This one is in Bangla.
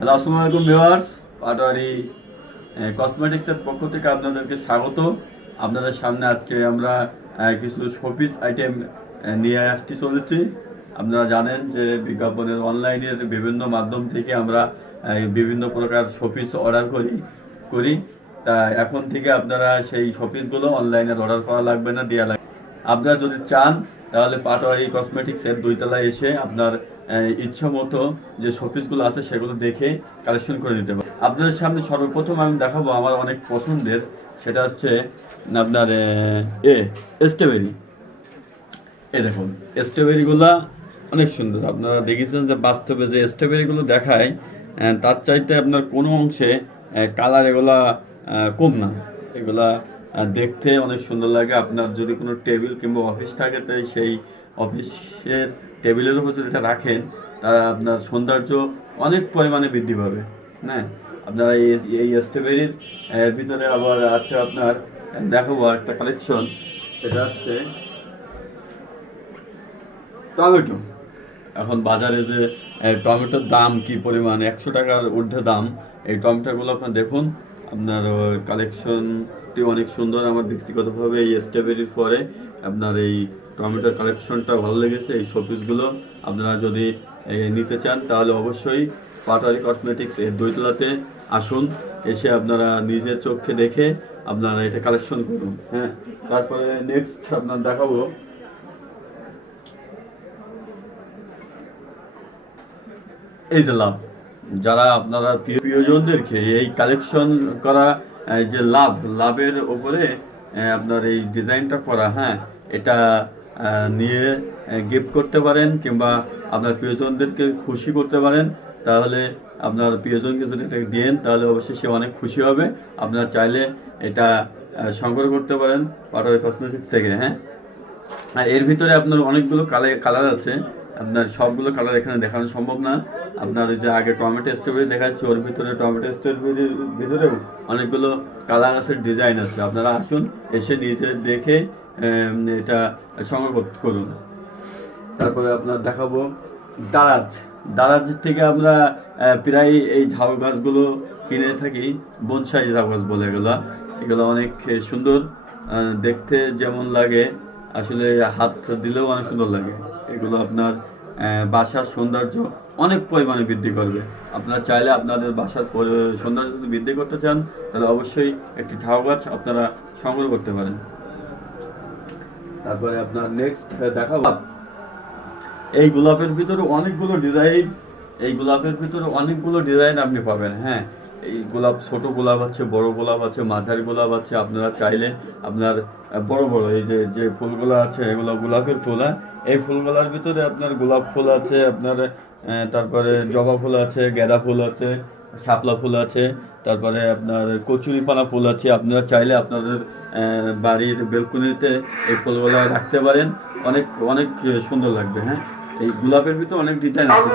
হ্যালো, আসসালামু আলাইকুম ভিউয়ার্স। পাটোয়ারি কসমেটিক্সের পক্ষ থেকে আপনাদেরকে স্বাগত। আপনাদের সামনে আজকে আমরা কিছু শোপিস আইটেম নিয়ে আসতে চলেছি। আপনারা জানেন যে বিজ্ঞাপনের অনলাইনের বিভিন্ন মাধ্যম থেকে আমরা বিভিন্ন প্রকার শোপিস অর্ডার করি। তা এখন থেকে আপনারা সেই শোপিসগুলো অনলাইনে অর্ডার করা লাগবে না, দেওয়া লাগবে। আপনারা যদি চান তাহলে পাটোয়ারি কসমেটিক্সের 2 তলায় এসে আপনার ইচ্ছা মতো যে শোপিসগুলো আছে সেগুলো দেখে কালেকশন করে নিতে পারেন। আপনাদের সামনে সর্বপ্রথম আমি দেখাবো আমার অনেক পছন্দের, সেটা হচ্ছে আপনার স্ট্রবেরি। দেখুন, স্ট্রবেরিগুলা অনেক সুন্দর। আপনারা দেখেছেন যে বাস্তবে যে স্ট্রবেরিগুলো দেখায় তার চাইতে আপনার কোনো অংশে কালার এগুলা কম না। এগুলা দেখতে অনেক সুন্দর লাগে। আপনার যদি কোনো টেবিল কিংবা অফিস থাকে তাই সেই অফিসের টেবিলের উপর যদি এটা রাখেন তা আপনার সৌন্দর্য অনেক পরিমাণে বৃদ্ধি পাবে। হ্যাঁ, আপনারা এই স্ট্রবেরির ভিতরে আবার আছে আপনার দেখাবো একটা কালেকশন, সেটা হচ্ছে টমেটো। এখন বাজারে যে টমেটোর দাম কি পরিমাণ, 100 টাকার ঊর্ধ্বে দাম। এই টমেটোগুলো আপনার দেখুন, আপনার কালেকশনটি অনেক সুন্দর। আমার ব্যক্তিগতভাবে এই স্ট্রবেরির পরে আপনার এই টমেটোর কালেকশনটা ভালো লেগেছে। এই শোপিসগুলো আপনারা যদি নিতে চান তাহলে অবশ্যই পাটোয়ারি কসমেটিক্স এর 2 তলাতে আসুন। এসে আপনারা নিজের চোখে দেখে আপনারা এটা কালেকশন করুন। হ্যাঁ, তারপরে নেক্সট আপনার দেখাবো এই যে লাভ। যারা আপনারা প্রিয়জনদেরকে এই কালেকশন করা যে লাভের ওপরে আপনার এই ডিজাইনটা করা, হ্যাঁ, এটা নিয়ে গিফট করতে পারেন কিংবা আপনার প্রিয়জনদেরকে খুশি করতে পারেন। তাহলে আপনার প্রিয়জনকে যদি এটা দেন তাহলে অবশ্যই সে অনেক খুশি হবে। আপনারা চাইলে এটা সংগ্রহ করতে পারেন পাটোয়ারি কসমেটিক্স থেকে। হ্যাঁ, আর এর ভিতরে আপনার অনেকগুলো কালার আছে। আপনার সবগুলো কালার এখানে দেখানো সম্ভব না। আপনার যে আগে টমেটো স্ট্রবেরি দেখাচ্ছি, ওর ভিতরে টমেটো স্ট্রবেরির ভিতরেও অনেকগুলো কালার আছে, ডিজাইন আছে। আপনারা আসুন, এসে নিজে দেখে এটা সংগ্রহ করুন। তারপরে আপনার দেখাবো দারাজ। দারাজ থেকে আমরা প্রায় এই ঝাউ গাছগুলো কিনে থাকি। বনসাই ঝাউ গাছ বলে এগুলো। এগুলো অনেক সুন্দর দেখতে, যেমন লাগে আসলে হাত দিলেও অনেক সুন্দর লাগে। এগুলো আপনার বাসার সৌন্দর্য অনেক পরিমাণে বৃদ্ধি করবে। আপনারা চাইলে আপনাদের বাসার সৌন্দর্য যদি বৃদ্ধি করতে চান তাহলে অবশ্যই একটি ঝাউ গাছ আপনারা সংগ্রহ করতে পারেন। তারপরে আপনার নেক্সট দেখাবো এই গোলাপের ভিতরে অনেকগুলো ডিজাইন। এই গোলাপের ভিতরে অনেকগুলো ডিজাইন আপনি পাবেন। হ্যাঁ, এই গোলাপ ছোট গোলাপ আছে, বড় গোলাপ আছে, মাঝারি গোলাপ আছে। আপনারা চাইলে আপনার বড় বড় এই যে যে ফুলগুলো আছে এগুলো গোলাপের ফুল। এই ফুলগুলোর ভিতরে আপনার গোলাপ ফুল আছে, আপনার তারপরে জবা ফুল আছে, গাঁদা ফুল আছে, শাপলা ফুল আছে, তারপরে আপনার কচুরিপানা ফুল আছে। আপনারা চাইলে আপনাদের বাড়ির বেলকনিতে এই ফুলগুলো রাখতে পারেন। অনেক অনেক সুন্দর লাগবে। হ্যাঁ, এই গোলাপের ভিতরে অনেক ডিজাইন আছে।